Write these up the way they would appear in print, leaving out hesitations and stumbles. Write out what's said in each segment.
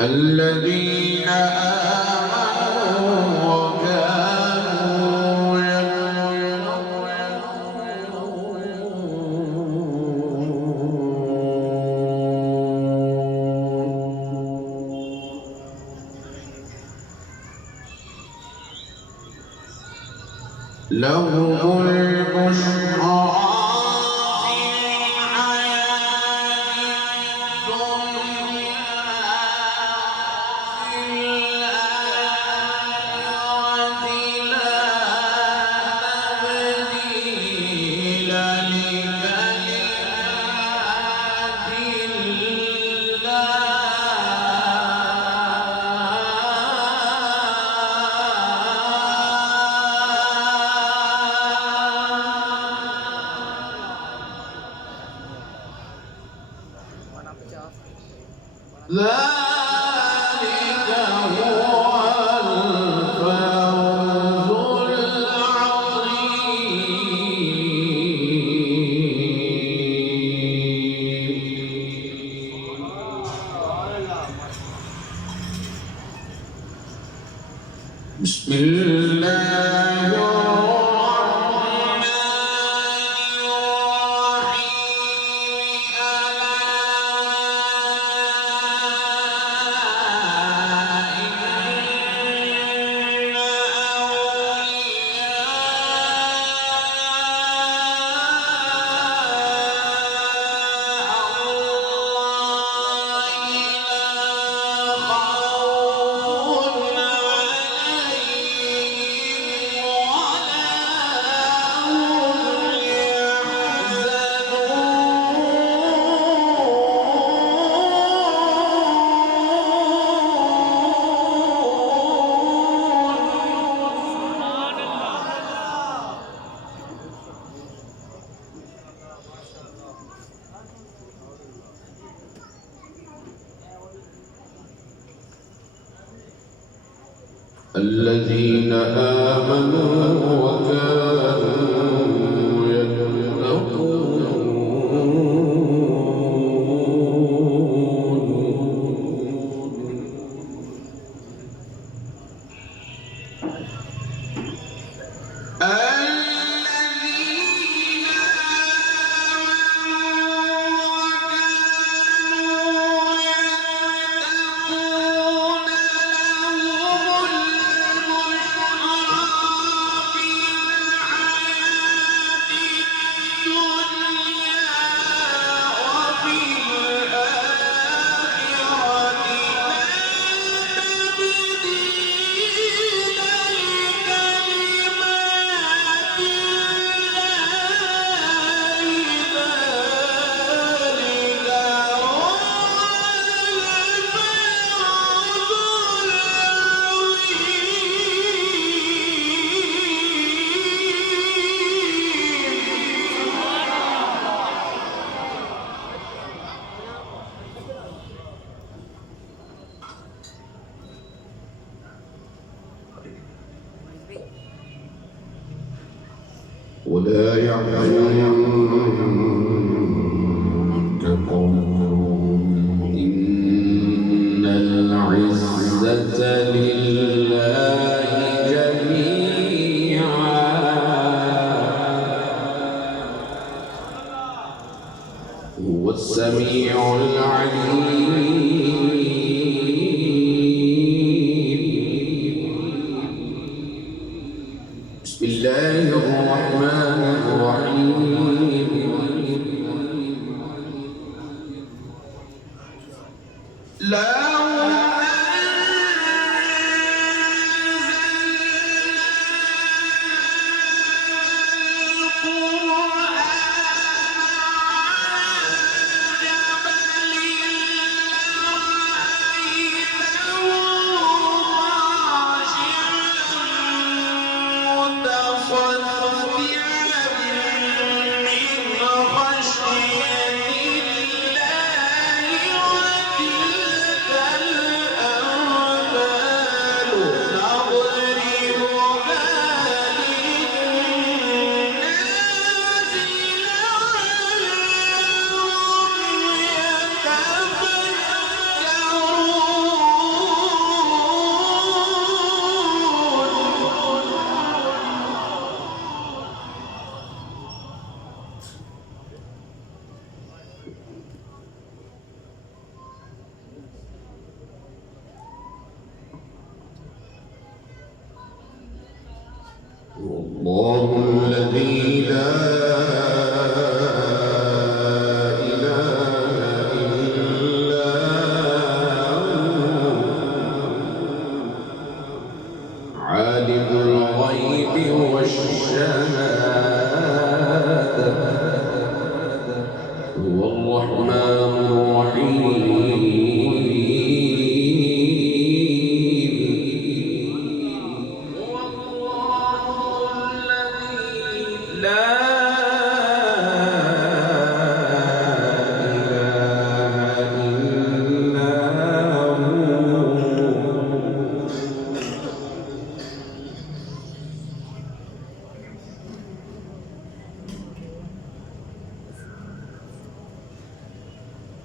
الذين آمنوا وكانوا يتقون لهم البشرى ذلك هو الفوز العظيم. بسم الله الرحمن الذين آمنوا وكانوا يتقون ولا يحزنك قولهم إن العزة لله جميعا هو السميع العليم. بسم الله الرحمن الرحيم. لا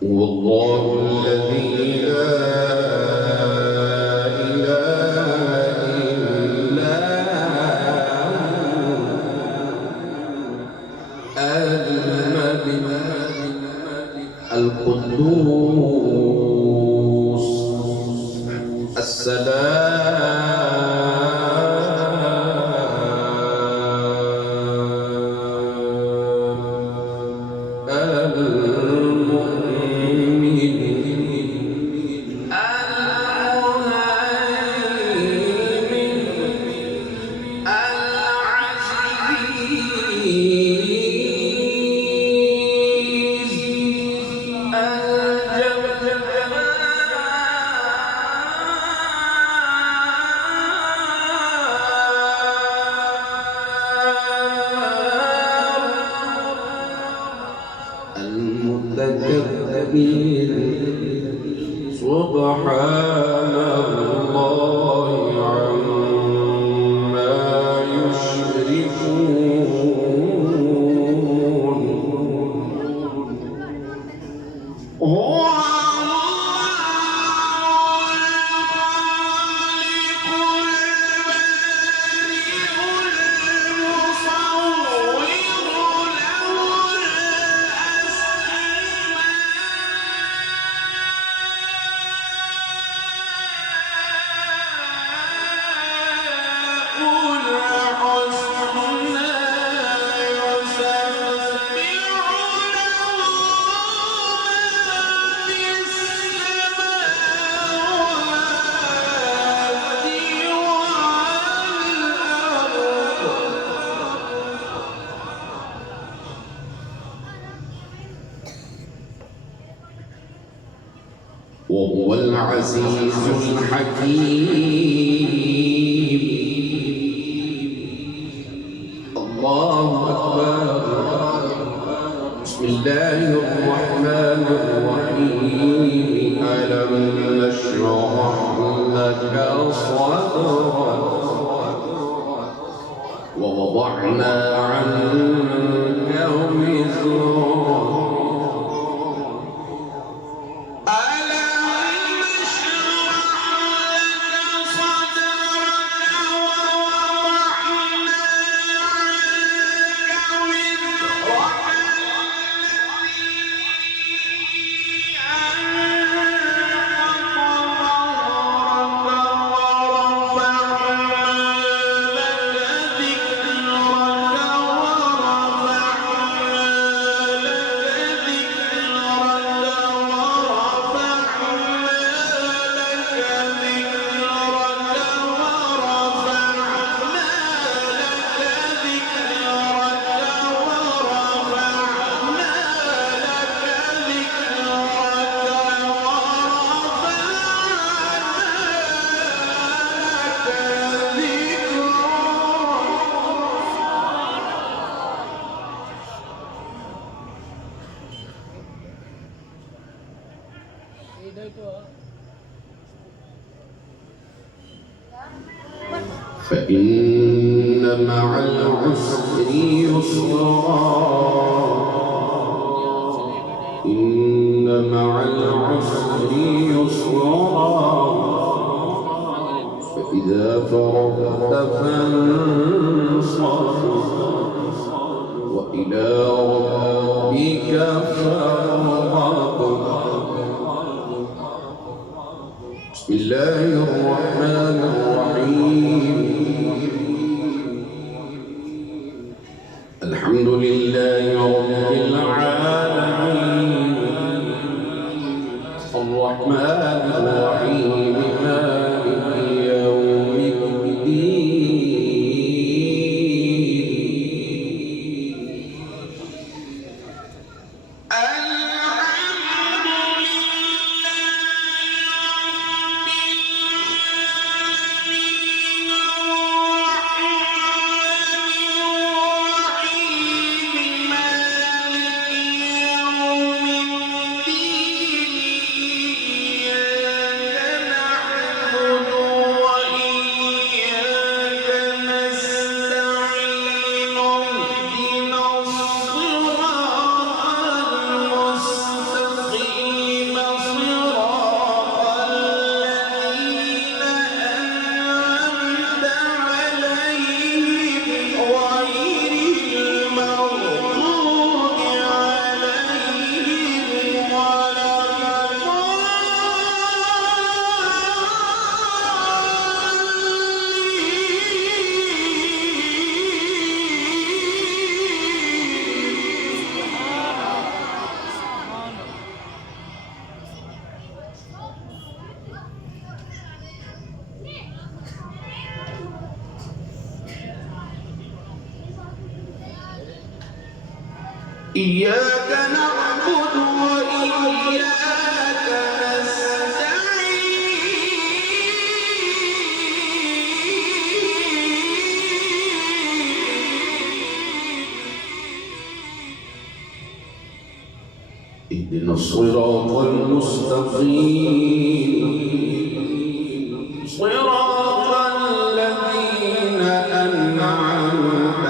هو الله الذي لا إله إلا هو الملك القدوس السلام المؤمن المهيمن العزيز المتكبر سبحان الله عما يشركون هو وهو العزيز الحكيم الله أكبر بسم الله الرحمن الرحيم ألم نشرح لك صدرك ووضعنا عنك وزرك فإن مع العسر يسرا إن مع العسر يسرا فإذا فرغت فانصب وإلى ربك فارغب بسم الله الرحمن الرحيم الحمد لله رب العالمين الرحمن الرحيم مالك يوم الدين إياك نعبد وإياك نستعين اهدنا الصراط المستقيم صراط الذين أنعمت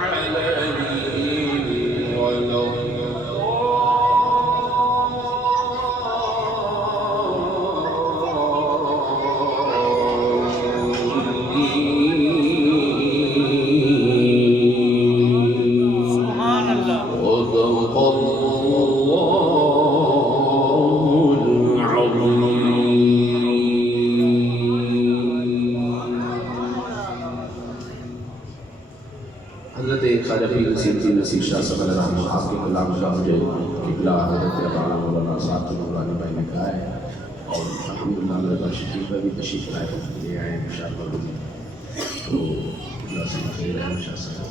عليهم ولا صدق الله العظيم حضرت ख्वाजा पीर सिंधी नसीर शाह साहब रहमान आपके कलाम का मुझे किबला हजरत अब्बास मौलाना साहब नूरानी भाई ने गाया है और अल्हम्दुलिल्लाह मेरे पास शरीफ भी तशरीफ लाए हैं ले आए इंशाअल्लाह तो अल्लाह से खैर है इंशाअल्लाह।